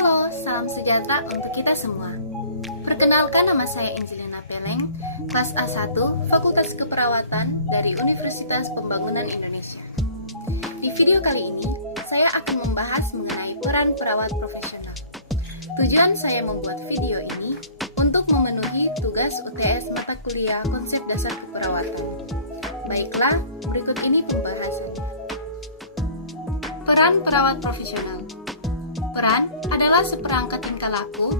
Halo, salam sejahtera untuk kita semua. Perkenalkan, nama saya Angelina Peleng, kelas A1, Fakultas Keperawatan dari Universitas Pembangunan Indonesia. Di video kali ini, saya akan membahas mengenai peran perawat profesional. Tujuan saya membuat video ini untuk memenuhi tugas UTS mata kuliah Konsep Dasar Keperawatan. Baiklah, berikut ini pembahasannya. Peran perawat profesional. Peran adalah seperangkat tingkah laku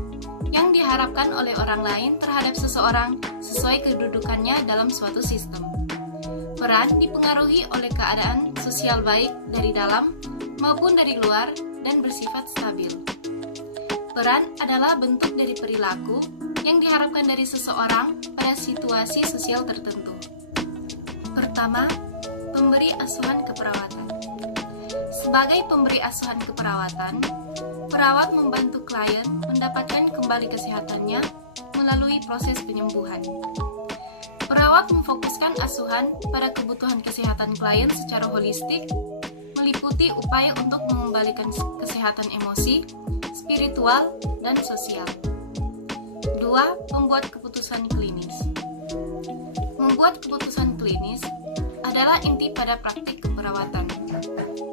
yang diharapkan oleh orang lain terhadap seseorang sesuai kedudukannya dalam suatu sistem. Peran dipengaruhi oleh keadaan sosial baik dari dalam maupun dari luar dan bersifat stabil. Peran adalah bentuk dari perilaku yang diharapkan dari seseorang pada situasi sosial tertentu. Pertama, pemberi asuhan keperawatan. Sebagai pemberi asuhan keperawatan, perawat membantu klien mendapatkan kembali kesehatannya melalui proses penyembuhan. Perawat memfokuskan asuhan pada kebutuhan kesehatan klien secara holistik, meliputi upaya untuk mengembalikan kesehatan emosi, spiritual, dan sosial. 2. Membuat keputusan klinis. Membuat keputusan klinis adalah inti pada praktik keperawatan.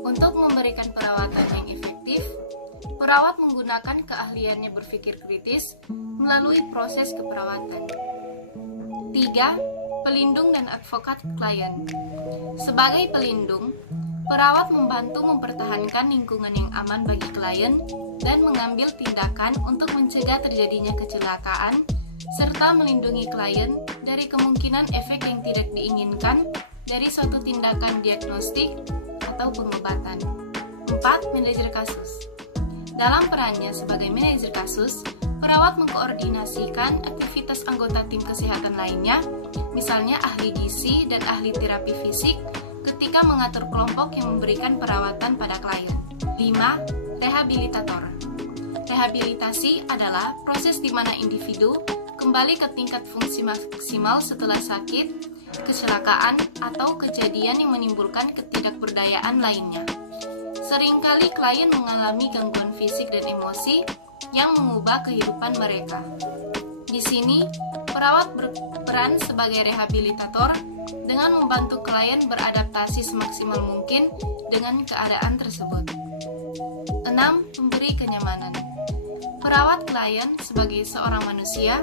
Untuk memberikan perawatan yang efektif, perawat menggunakan keahliannya berpikir kritis melalui proses keperawatan. 3. Pelindung dan advokat klien. Sebagai pelindung, perawat membantu mempertahankan lingkungan yang aman bagi klien dan mengambil tindakan untuk mencegah terjadinya kecelakaan serta melindungi klien dari kemungkinan efek yang tidak diinginkan dari suatu tindakan diagnostik atau pengobatan. 4. Manajer kasus. Dalam perannya sebagai manajer kasus, perawat mengkoordinasikan aktivitas anggota tim kesehatan lainnya, misalnya ahli gizi dan ahli terapi fisik, ketika mengatur kelompok yang memberikan perawatan pada klien. 5. Rehabilitator. Rehabilitasi adalah proses di mana individu kembali ke tingkat fungsi maksimal setelah sakit, kecelakaan, atau kejadian yang menimbulkan ketidakberdayaan lainnya. Seringkali klien mengalami gangguan fisik dan emosi yang mengubah kehidupan mereka. Di sini, perawat berperan sebagai rehabilitator dengan membantu klien beradaptasi semaksimal mungkin dengan keadaan tersebut. 6. Pemberi kenyamanan. Perawat klien sebagai seorang manusia,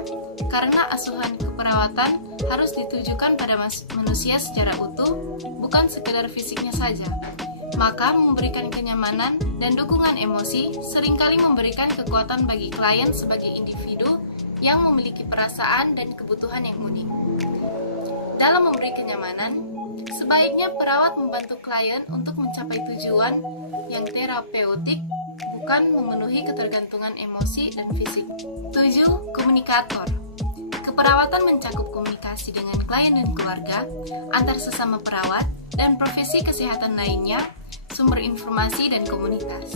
karena asuhan keperawatan harus ditujukan pada manusia secara utuh, bukan sekedar fisiknya saja. Maka memberikan kenyamanan dan dukungan emosi seringkali memberikan kekuatan bagi klien sebagai individu yang memiliki perasaan dan kebutuhan yang unik. Dalam memberi kenyamanan, sebaiknya perawat membantu klien untuk mencapai tujuan yang terapeutik, bukan memenuhi ketergantungan emosi dan fisik. 7. Komunikator. Keperawatan mencakup komunikasi dengan klien dan keluarga, antar sesama perawat, dan profesi kesehatan lainnya, sumber informasi, dan komunitas.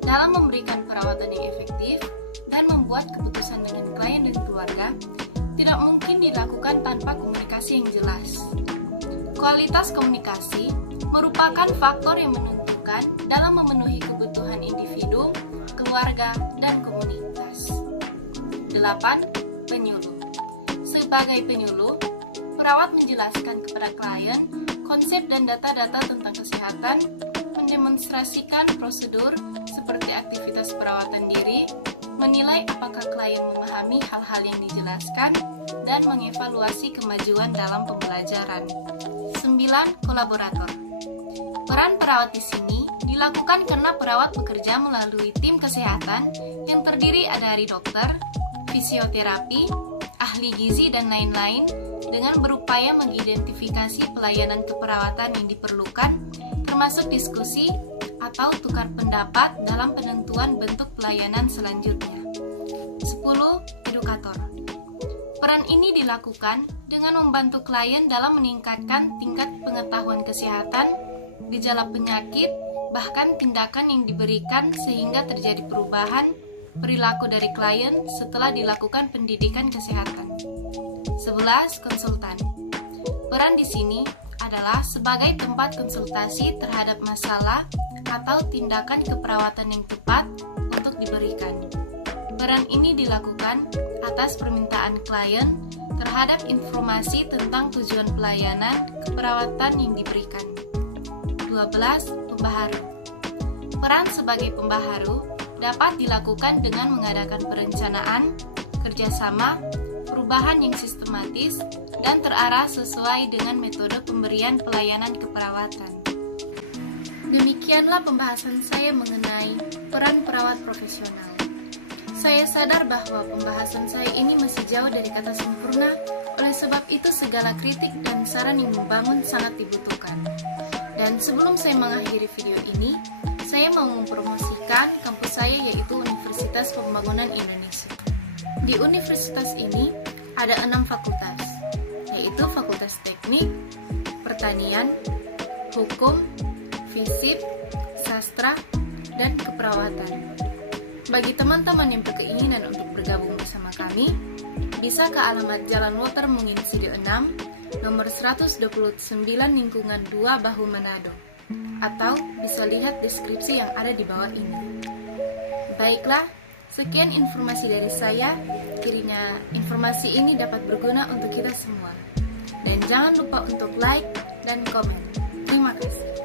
Dalam memberikan perawatan yang efektif dan membuat keputusan dengan klien dan keluarga, tidak mungkin dilakukan tanpa komunikasi yang jelas. Kualitas komunikasi merupakan faktor yang menentukan dalam memenuhi kebutuhan individu, keluarga, dan komunitas. 8. Penyuluh. Sebagai penyuluh, perawat menjelaskan kepada klien konsep dan data-data tentang kesehatan, mendemonstrasikan prosedur seperti aktivitas perawatan diri, menilai apakah klien memahami hal-hal yang dijelaskan, dan mengevaluasi kemajuan dalam pembelajaran. 9. Kolaborator. Peran perawat di sini dilakukan karena perawat bekerja melalui tim kesehatan yang terdiri dari dokter, fisioterapi, ahli gizi, dan lain-lain, dengan berupaya mengidentifikasi pelayanan keperawatan yang diperlukan, termasuk diskusi atau tukar pendapat dalam penentuan bentuk pelayanan selanjutnya. 10. Edukator. Peran ini dilakukan dengan membantu klien dalam meningkatkan tingkat pengetahuan kesehatan, gejala penyakit, bahkan tindakan yang diberikan sehingga terjadi perubahan perilaku dari klien setelah dilakukan pendidikan kesehatan. 11. Konsultan. Peran di sini adalah sebagai tempat konsultasi terhadap masalah atau tindakan keperawatan yang tepat untuk untuk diberikan. Peran ini dilakukan atas permintaan klien terhadap informasi tentang tujuan pelayanan keperawatan yang diberikan. 12. Pembaharu. Peran sebagai pembaharu dapat dilakukan dengan mengadakan perencanaan, kerjasama, perubahan yang sistematis, dan terarah sesuai dengan metode pemberian pelayanan keperawatan. Demikianlah pembahasan saya mengenai peran perawat profesional. Saya sadar bahwa pembahasan saya ini masih jauh dari kata sempurna, oleh sebab itu segala kritik dan saran yang membangun sangat dibutuhkan. Dan sebelum saya mengakhiri video ini, saya mau mempromosikan kampus saya yaitu Universitas Pembangunan Indonesia. Di universitas ini ada 6 fakultas, yaitu Fakultas Teknik, Pertanian, Hukum, Fisip, Sastra, dan Keperawatan. Bagi teman-teman yang berkeinginan untuk bergabung bersama kami, bisa ke alamat Jalan Water Menginsidi 6, nomor 129 lingkungan 2 Bahu Manado, atau bisa lihat deskripsi yang ada di bawah ini. Baiklah, sekian informasi dari saya, kiranya informasi ini dapat berguna untuk kita semua. Dan jangan lupa untuk like dan komen. Terima kasih.